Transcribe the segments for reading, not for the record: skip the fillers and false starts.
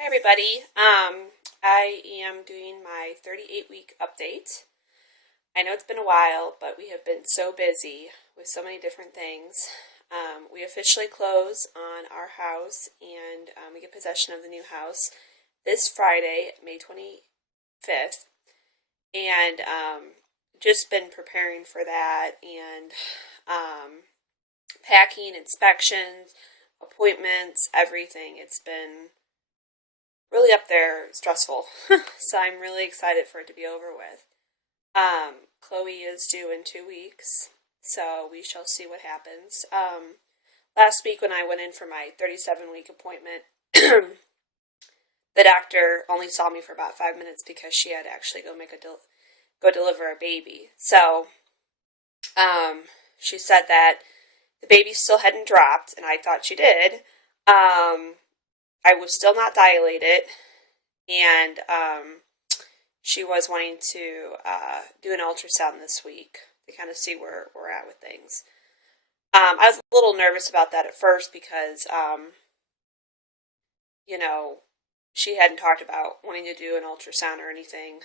Hi everybody. I am doing my 38-week update. I know it's been a while, but we have been so busy with so many different things. We officially close on our house and we get possession of the new house this Friday, May 25th. And just been preparing for that and packing, inspections, appointments, everything. It's been really up there stressful. So I'm really excited for it to be over with. Chloe is due in 2 weeks, so we shall see what happens. Last week when I went in for my 37-week appointment, the doctor only saw me for about 5 minutes because she had to actually go deliver a baby. So she said that the baby still hadn't dropped, and I thought she did. I was still not dilated, and she was wanting to do an ultrasound this week to kind of see where we're at with things. I was a little nervous about that at first because, she hadn't talked about wanting to do an ultrasound or anything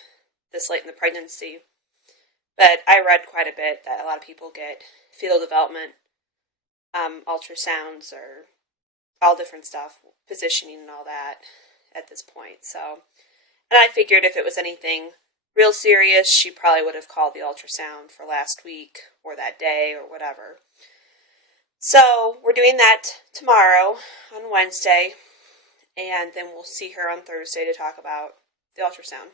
this late in the pregnancy. But I read quite a bit that a lot of people get fetal development ultrasounds or all different stuff, positioning and all that at this point. So, and I figured if it was anything real serious, she probably would have called the ultrasound for last week or that day or whatever. So we're doing that tomorrow on Wednesday, and then we'll see her on Thursday to talk about the ultrasound.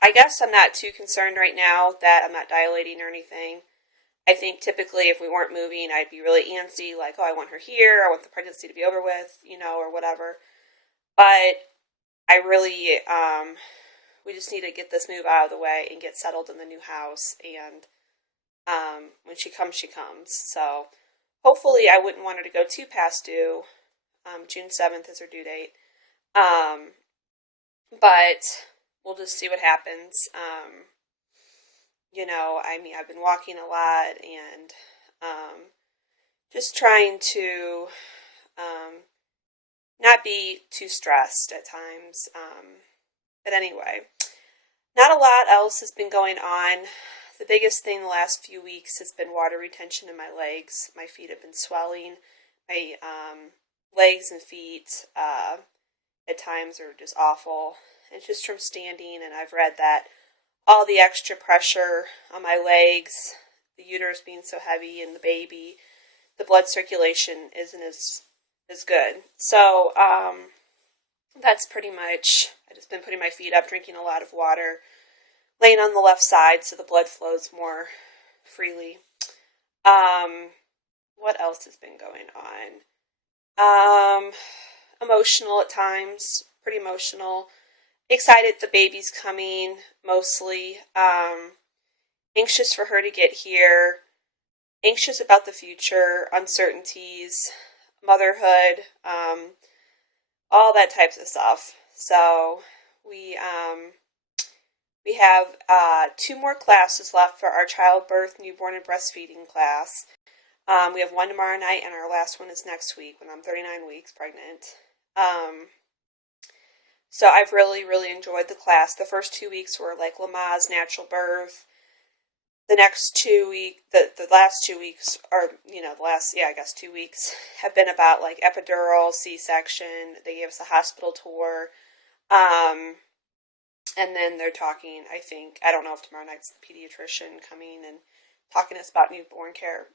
I guess I'm not too concerned right now that I'm not dilating or anything. I think typically if we weren't moving, I'd be really antsy, like, oh, I want her here, I want the pregnancy to be over with, or whatever. But I really, we just need to get this move out of the way and get settled in the new house. And when she comes, she comes. So hopefully I wouldn't want her to go too past due. June 7th is her due date. But we'll just see what happens. I've been walking a lot and just trying to not be too stressed at times. But anyway, not a lot else has been going on. The biggest thing the last few weeks has been water retention in my legs. My feet have been swelling. My legs and feet at times are just awful. It's just from standing, and I've read that all the extra pressure on my legs, the uterus being so heavy, and the baby, the blood circulation isn't as good. So that's pretty much, I've just been putting my feet up, drinking a lot of water, laying on the left side so the blood flows more freely. What else has been going on? Emotional at times, pretty emotional. Excited the baby's coming, mostly. Anxious for her to get here. Anxious about the future, uncertainties, motherhood, all that types of stuff. So we have 2 more classes left for our childbirth, newborn, and breastfeeding class. We have one tomorrow night, and our last one is next week when I'm 39 weeks pregnant. So I've really, really enjoyed the class. The first 2 weeks were like Lamaze, natural birth. The next 2 weeks, the last 2 weeks, or, the last, 2 weeks have been about like epidural, C-section. They gave us a hospital tour. And then they're talking, I don't know if tomorrow night's the pediatrician coming and talking to us about newborn care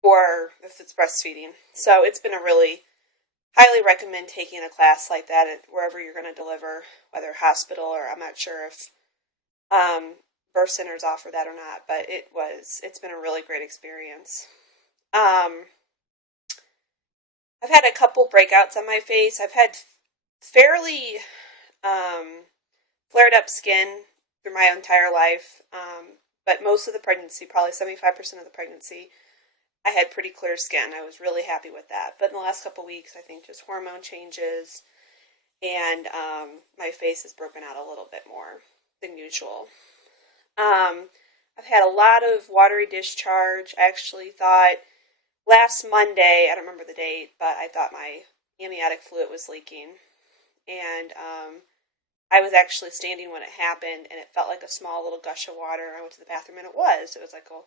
or if it's breastfeeding. So it's been a really highly recommend taking a class like that at wherever you're going to deliver, whether hospital or I'm not sure if birth centers offer that or not, but it's been a really great experience. I've had a couple breakouts on my face. I've had fairly flared up skin through my entire life, but most of the pregnancy, probably 75% of the pregnancy, I had pretty clear skin. I was really happy with that. But in the last couple weeks, I think just hormone changes and my face has broken out a little bit more than usual. I've had a lot of watery discharge. I actually thought last Monday, I don't remember the date, but I thought my amniotic fluid was leaking. And I was actually standing when it happened, and it felt like a small little gush of water. I went to the bathroom, and it was. It was like a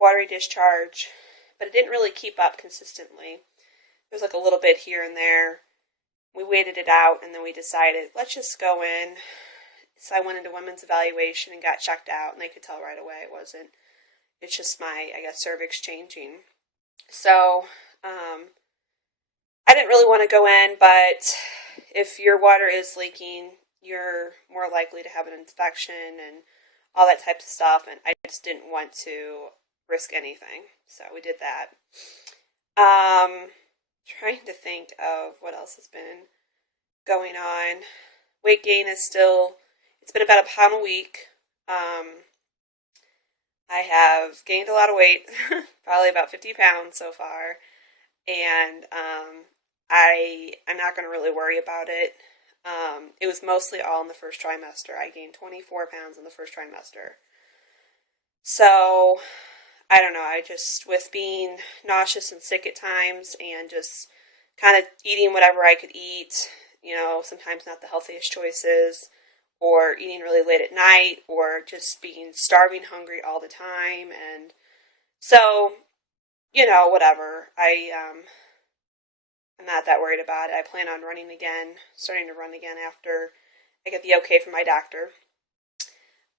watery discharge, but it didn't really keep up consistently. There was like a little bit here and there. We waited it out, and then we decided, let's just go in. So I went into women's evaluation and got checked out, and they could tell right away it wasn't. It's just my, I guess, cervix changing. So I didn't really want to go in, but if your water is leaking, you're more likely to have an infection and all that type of stuff, and I just didn't want to risk anything. So we did that. Trying to think of what else has been going on. Weight gain is still, it's been about a pound a week. I have gained a lot of weight, probably about 50 pounds so far, and I'm not going to really worry about it. It was mostly all in the first trimester. I gained 24 pounds in the first trimester. So, I don't know, I just, with being nauseous and sick at times and just kind of eating whatever I could eat, sometimes not the healthiest choices, or eating really late at night, or just being starving hungry all the time, and so, whatever. I'm not that worried about it. I plan on running again, starting to run again after I get the okay from my doctor.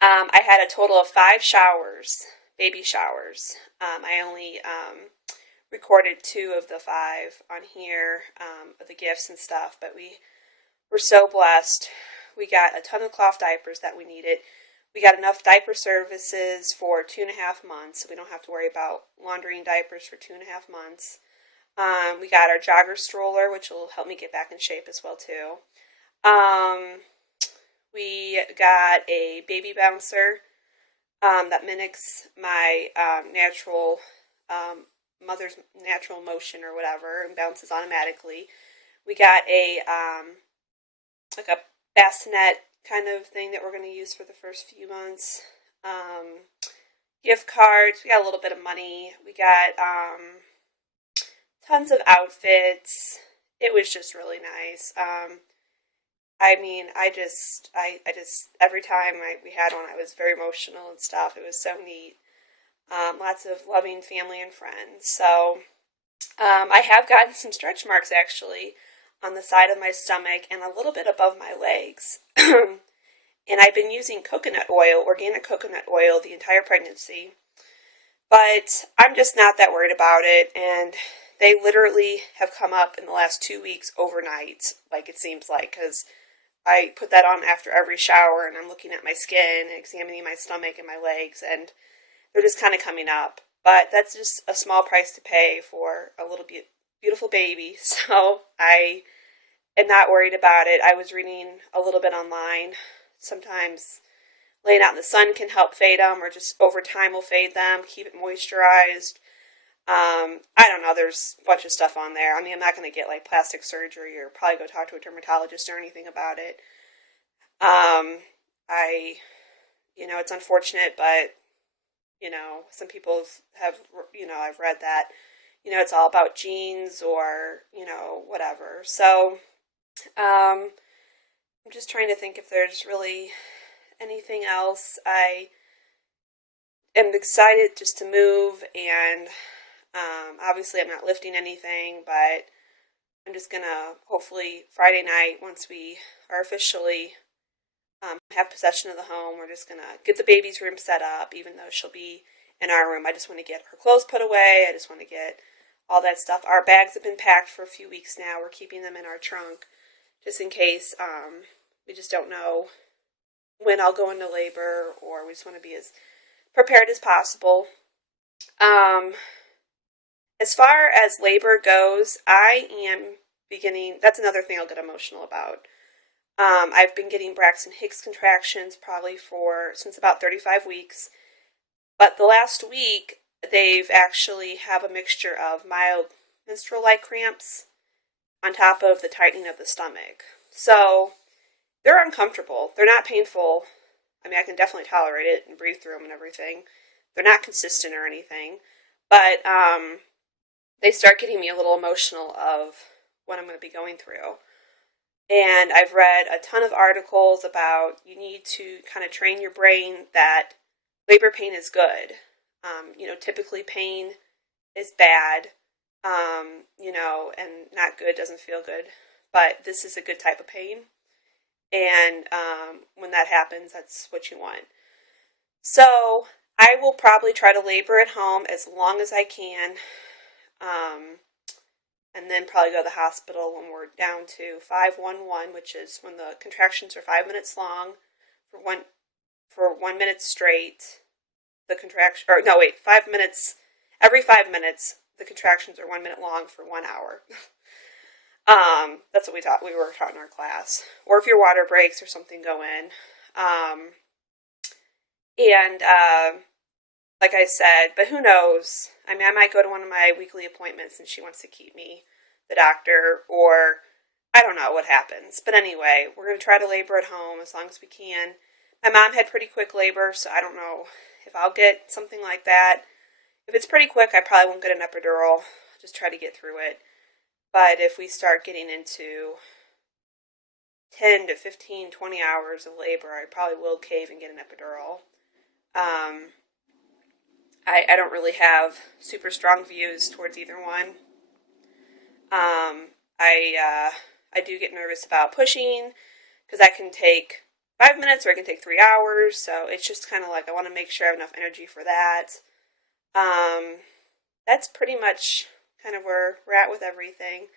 I had a total of 5 showers, baby showers. I only recorded 2 of the 5 on here, of the gifts and stuff, but we were so blessed. We got a ton of cloth diapers that we needed. We got enough diaper services for 2.5 months, so we don't have to worry about laundering diapers for 2.5 months. We got our jogger stroller, which will help me get back in shape as well, too. We got a baby bouncer that mimics my mother's natural motion or whatever, and bounces automatically. We got a like a bassinet kind of thing that we're going to use for the first few months. Gift cards. We got a little bit of money. We got tons of outfits. It was just really nice. I just every time we had one, I was very emotional and stuff. It was so neat. Lots of loving family and friends. So I have gotten some stretch marks actually on the side of my stomach and a little bit above my legs. And I've been using coconut oil, organic coconut oil, the entire pregnancy. But I'm just not that worried about it, and they literally have come up in the last 2 weeks overnight, like it seems like, because I put that on after every shower, and I'm looking at my skin and examining my stomach and my legs, and they're just kind of coming up. But that's just a small price to pay for a little beautiful baby, so I am not worried about it. I was reading a little bit online. Sometimes laying out in the sun can help fade them, or just over time will fade them, keep it moisturized. I don't know, there's a bunch of stuff on there. I mean, I'm not going to get like plastic surgery or probably go talk to a dermatologist or anything about it. It's unfortunate, but, some people have, I've read that, it's all about genes or, whatever. So, I'm just trying to think if there's really anything else. I am excited just to move, and obviously I'm not lifting anything, but I'm just gonna hopefully Friday night, once we are officially have possession of the home, we're just gonna get the baby's room set up, even though she'll be in our room. I just want to get her clothes put away. I just want to get all that stuff. Our bags have been packed for a few weeks now. We're keeping them in our trunk just in case. We just don't know when I'll go into labor, or we just want to be as prepared as possible. As far as labor goes, I am beginning, that's another thing I'll get emotional about. I've been getting Braxton Hicks contractions probably since about 35 weeks. But the last week, they've actually have a mixture of mild menstrual-like cramps on top of the tightening of the stomach. So, they're uncomfortable. They're not painful. I mean, I can definitely tolerate it and breathe through them and everything. They're not consistent or anything. But, they start getting me a little emotional of what I'm going to be going through. And I've read a ton of articles about you need to kind of train your brain that labor pain is good. Typically pain is bad, and not good, doesn't feel good. But this is a good type of pain. And when that happens, that's what you want. So I will probably try to labor at home as long as I can. And then probably go to the hospital when we're down to 511, which is when the contractions are 5 minutes long for 1 minute straight. The contraction, or no, wait, 5 minutes. Every 5 minutes, the contractions are 1 minute long for 1 hour. That's what we were taught in our class. Or if your water breaks or something, go in. And like I said, but who knows? I mean, I might go to one of my weekly appointments and she wants to keep me, the doctor, or I don't know what happens. But anyway, we're going to try to labor at home as long as we can. My mom had pretty quick labor, so I don't know if I'll get something like that. If it's pretty quick, I probably won't get an epidural. Just try to get through it. But if we start getting into 10 to 15, 20 hours of labor, I probably will cave and get an epidural. I don't really have super strong views towards either one. I do get nervous about pushing because that can take 5 minutes or it can take 3 hours. So it's just kind of like I want to make sure I have enough energy for that. That's pretty much kind of where we're at with everything.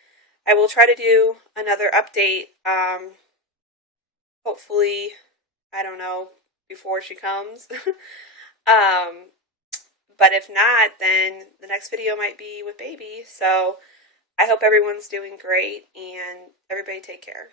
I will try to do another update. Hopefully, I don't know, before she comes. But if not, then the next video might be with baby. So I hope everyone's doing great and everybody take care.